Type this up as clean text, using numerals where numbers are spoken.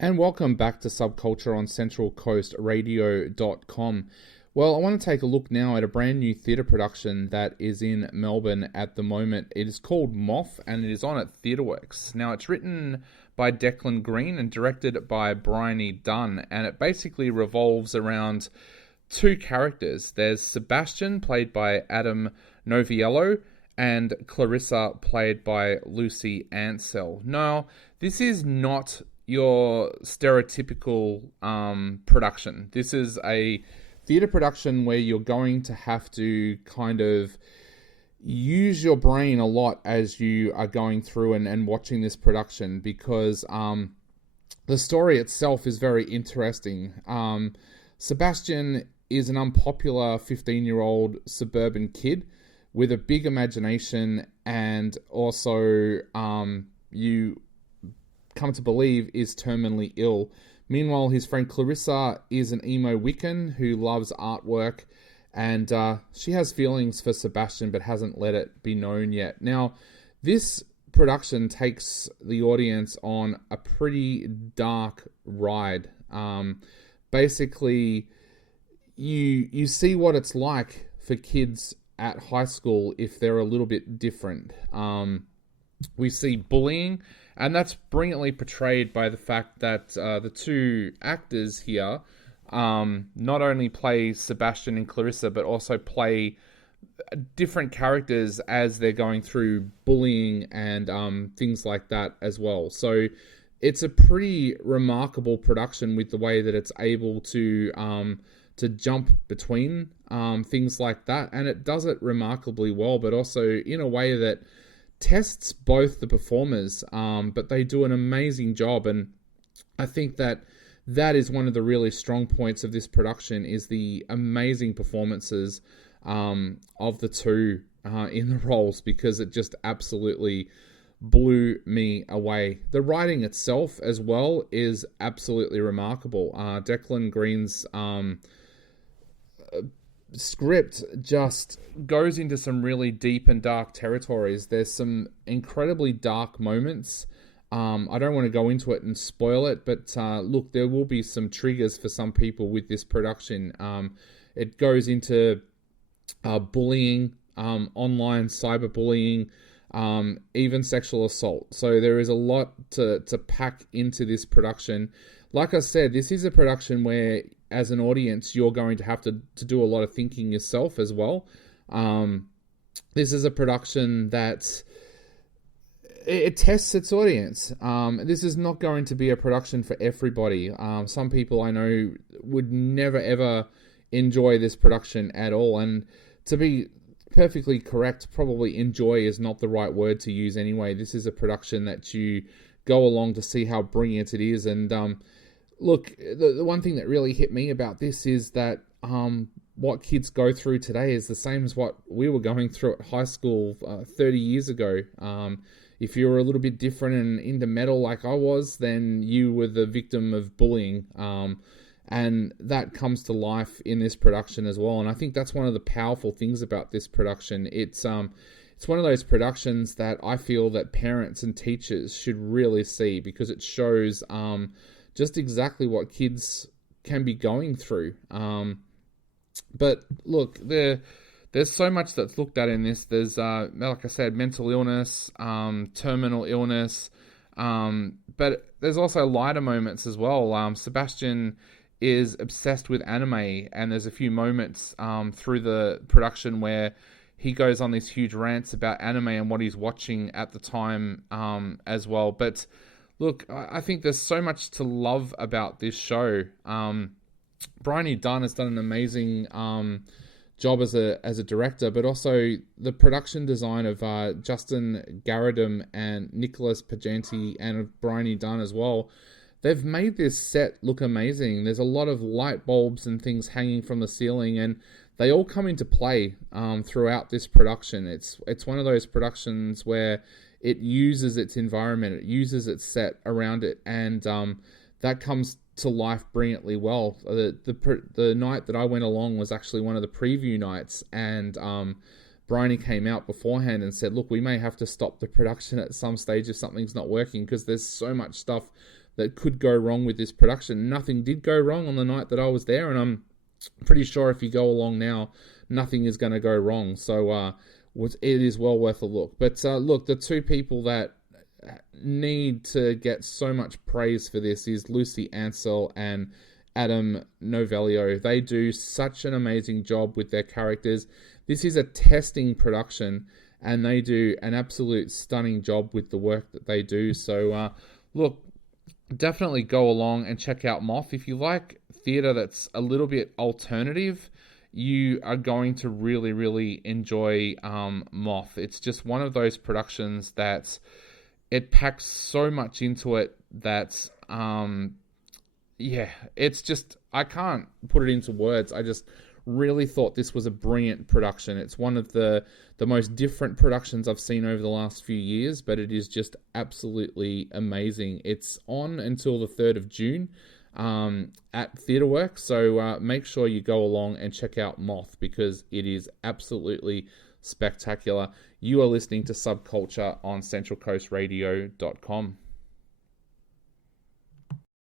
And welcome back to Subculture on centralcoastradio.com. Well, I want to take a look now at a brand new theatre production that is in Melbourne at the moment. It is called Moth and it is on at TheatreWorks. Now, it's written by Declan Green and directed by Bryony Dunn, and it basically revolves around two characters. There's Sebastian, played by Adam Noviello, and Clarissa, played by Lucy Ansell. Now, this is not your stereotypical production. This is a theatre production where you're going to have to kind of use your brain a lot as you are going through and watching this production, because the story itself is very interesting. Sebastian is an unpopular 15-year-old suburban kid with a big imagination, and also you come to believe is terminally ill. Meanwhile, his friend Clarissa is an emo Wiccan who loves artwork, and she has feelings for Sebastian but hasn't let it be known yet. Now, this production takes the audience on a pretty dark ride. Basically, you see what it's like for kids at high school if they're a little bit different. We see bullying, and that's brilliantly portrayed by the fact that the two actors here not only play Sebastian and Clarissa, but also play different characters as they're going through bullying and things like that as well. So it's a pretty remarkable production with the way that it's able to jump between things like that, and it does it remarkably well, but also in a way that tests both the performers, but they do an amazing job. And I think that is one of the really strong points of this production, is the amazing performances of the two in the roles, because it just absolutely blew me away. The writing itself as well is absolutely remarkable. Declan Green's script just goes into some really deep and dark territories. There's some incredibly dark moments. I don't want to go into it and spoil it, but look, there will be some triggers for some people with this production. It goes into bullying, online cyberbullying, even sexual assault. So there is a lot to pack into this production. Like I said, this is a production where, as an audience, you're going to have to do a lot of thinking yourself as well. This is a production that it tests its audience. This is not going to be a production for everybody. Some people I know would never ever enjoy this production at all. And to be perfectly correct, probably enjoy is not the right word to use anyway. This is a production that you go along to see how brilliant it is. And look, the one thing that really hit me about this is that what kids go through today is the same as what we were going through at high school 30 years ago. If you were a little bit different and into metal like I was, then you were the victim of bullying. And that comes to life in this production as well. And I think that's one of the powerful things about this production. It's one of those productions that I feel that parents and teachers should really see, because it shows just exactly what kids can be going through. But look, there's so much that's looked at in this. There's, like I said, mental illness, terminal illness, but there's also lighter moments as well. Sebastian is obsessed with anime, and there's a few moments through the production where he goes on these huge rants about anime and what he's watching at the time as well. But look, I think there's so much to love about this show. Bryony Dunn has done an amazing job as a director, but also the production design of Justin Garridum and Nicholas Paganti and of Bryony Dunn as well. They've made this set look amazing. There's a lot of light bulbs and things hanging from the ceiling, and they all come into play throughout this production. It's one of those productions where it uses its environment, it uses its set around it, and that comes to life brilliantly well. The night that I went along was actually one of the preview nights, and Bryony came out beforehand and said, look, we may have to stop the production at some stage if something's not working, because there's so much stuff that could go wrong with this production. Nothing did go wrong on the night that I was there, and I'm pretty sure if you go along now, nothing is going to go wrong. So it is well worth a look. But look, the two people that need to get so much praise for this is Lucy Ansell and Adam Novello. They do such an amazing job with their characters. This is a testing production, and they do an absolute stunning job with the work that they do. So look, definitely go along and check out Moth. If you like theatre that's a little bit alternative, you are going to really, really enjoy Moth. It's just one of those productions that it packs so much into it that, it's just, I can't put it into words. I just really thought this was a brilliant production. It's one of the most different productions I've seen over the last few years, but it is just absolutely amazing. It's on until the 3rd of June at TheatreWorks, so make sure you go along and check out Moth, because it is absolutely spectacular. You are listening to Subculture on centralcoastradio.com.